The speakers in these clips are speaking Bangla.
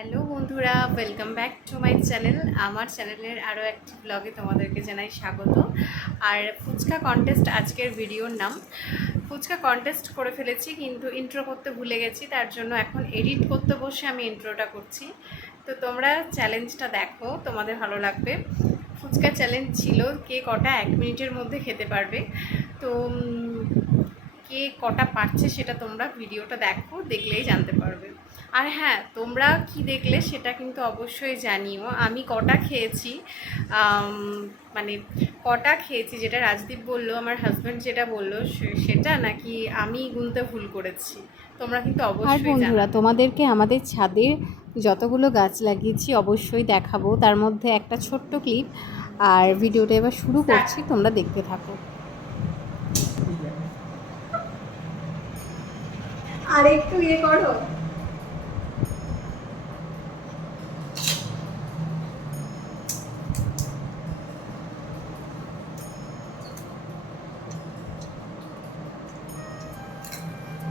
হ্যালো বন্ধুরা, welcome back to my channel. আমার চ্যানেলের আরও একটি ব্লগে তোমাদেরকে জানাই স্বাগত। আর ফুচকা কন্টেস্ট আজকের ভিডিওর নাম। ফুচকা কন্টেস্ট করে ফেলেছি, কিন্তু ইন্ট্রো করতে ভুলে গেছি, তার জন্য এখন এডিট করতে বসে আমি ইন্ট্রোটা করছি। তো তোমরা চ্যালেঞ্জটা দেখো, তোমাদের ভালো লাগবে। ফুচকা চ্যালেঞ্জ ছিল কে কটা 1 মিনিটের মধ্যে খেতে পারবে। তো কে কটা পারছে সেটা তোমরা ভিডিওটা দেখো, দেখলেই জানতে পারবে। আর হ্যাঁ, তোমরা কি দেখলে সেটা কিন্তু অবশ্যই জানিও। আমি কটা খেয়েছি, মানে কটা খেয়েছি যেটা রাজদীপ বললো, আমার হাজব্যান্ড যেটা বললো সেটা নাকি আমি গুনতে ভুল করেছি, তোমরা কিন্তু অবশ্যই। আর বন্ধুরা, তোমাদেরকে আমাদের ছাদে যতগুলো গাছ লাগিয়েছি অবশ্যই দেখাবো, তার মধ্যে একটা ছোট্ট ক্লিপ। আর ভিডিওটা এবার শুরু করছি, তোমরা দেখতে থাকো। আর একটু ইয়ে করো।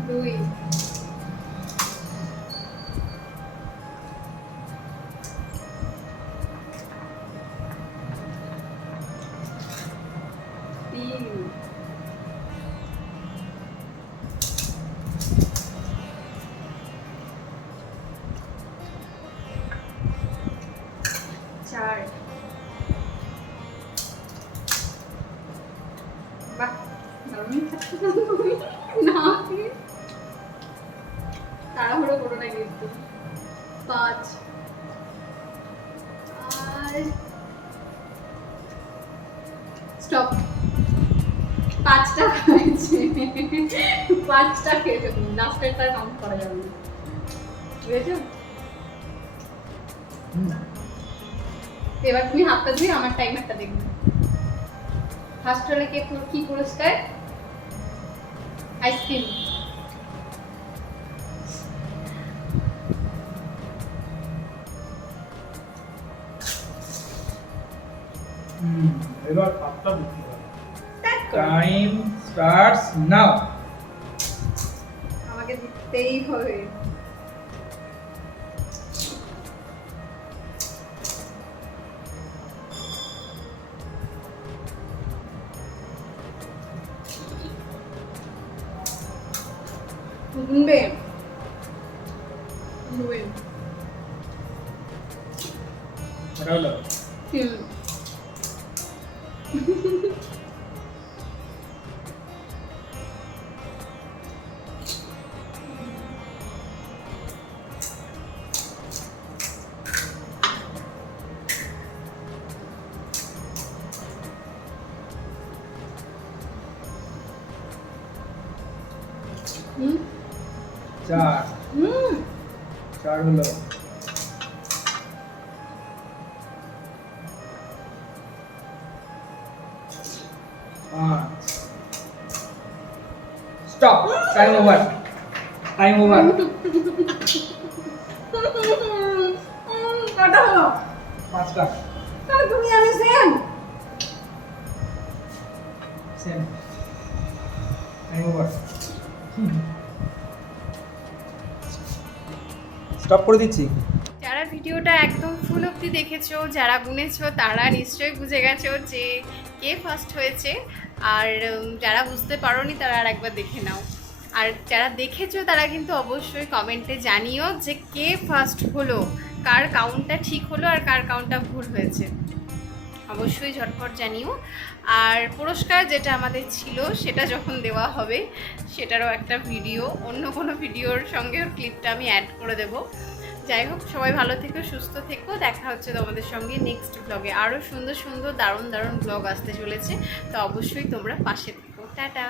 দুই, তিন, চার। বাহ, দারুণ খাচ্ছ তুমি। না, তাড়াহুড়ো করো না কিন্তু। 5, আর স্টপ। 5টা হয়েছে, 5টা খেয়েছো তুমি, লাস্টেরটা কাউন্ট করা যাবে না, বুঝেছো? এবার তুমি হাতটা ধুয়ে আমার টাইমারটা দেখবে। ফার্স্ট হলে কি পুরস্কার? আইসক্রিম। এবার পাঁচটা বুঝতে হবে। Time starts now. আমাকে দিতেই হবে। গুনবে গুনবে। এটা হলো হুম, চার। চার হলো পাঁচ। Stop, time over, time over. কটা হলো? পাঁচটা। তাহলে তুমি আমি same. Same, time over. Stop করে দিচ্ছি। যারা ভিডিওটা একদম ফুল অবধি দেখেছো, যারা গুনেছো, তারা নিশ্চয়ই বুঝে গেছো যে কে ফার্স্ট হয়েছে। আর যারা বুঝতে পারোনি তারা আর একবার দেখে নাও। আর যারা দেখেছো তারা কিন্তু অবশ্যই কমেন্টে জানিও যে কে ফার্স্ট হলো, কার কাউন্টটা ঠিক হলো আর কার কাউন্টটা ভুল হয়েছে, অবশ্যই ঝটপট জানিও। আর পুরস্কার যেটা আমাদের ছিল সেটা যখন দেওয়া হবে সেটারও একটা ভিডিও, অন্য কোনো ভিডিওর সঙ্গে ওর ক্লিপটা আমি অ্যাড করে দেবো। যাই হোক, সবাই ভালো থেকো, সুস্থ থেকো। দেখা হচ্ছে তোমাদের সঙ্গে নেক্সট ব্লগে। আরও সুন্দর সুন্দর দারুণ দারুণ ব্লগ আসতে চলেছে, তো অবশ্যই তোমরা পাশে থেকো। টাটা।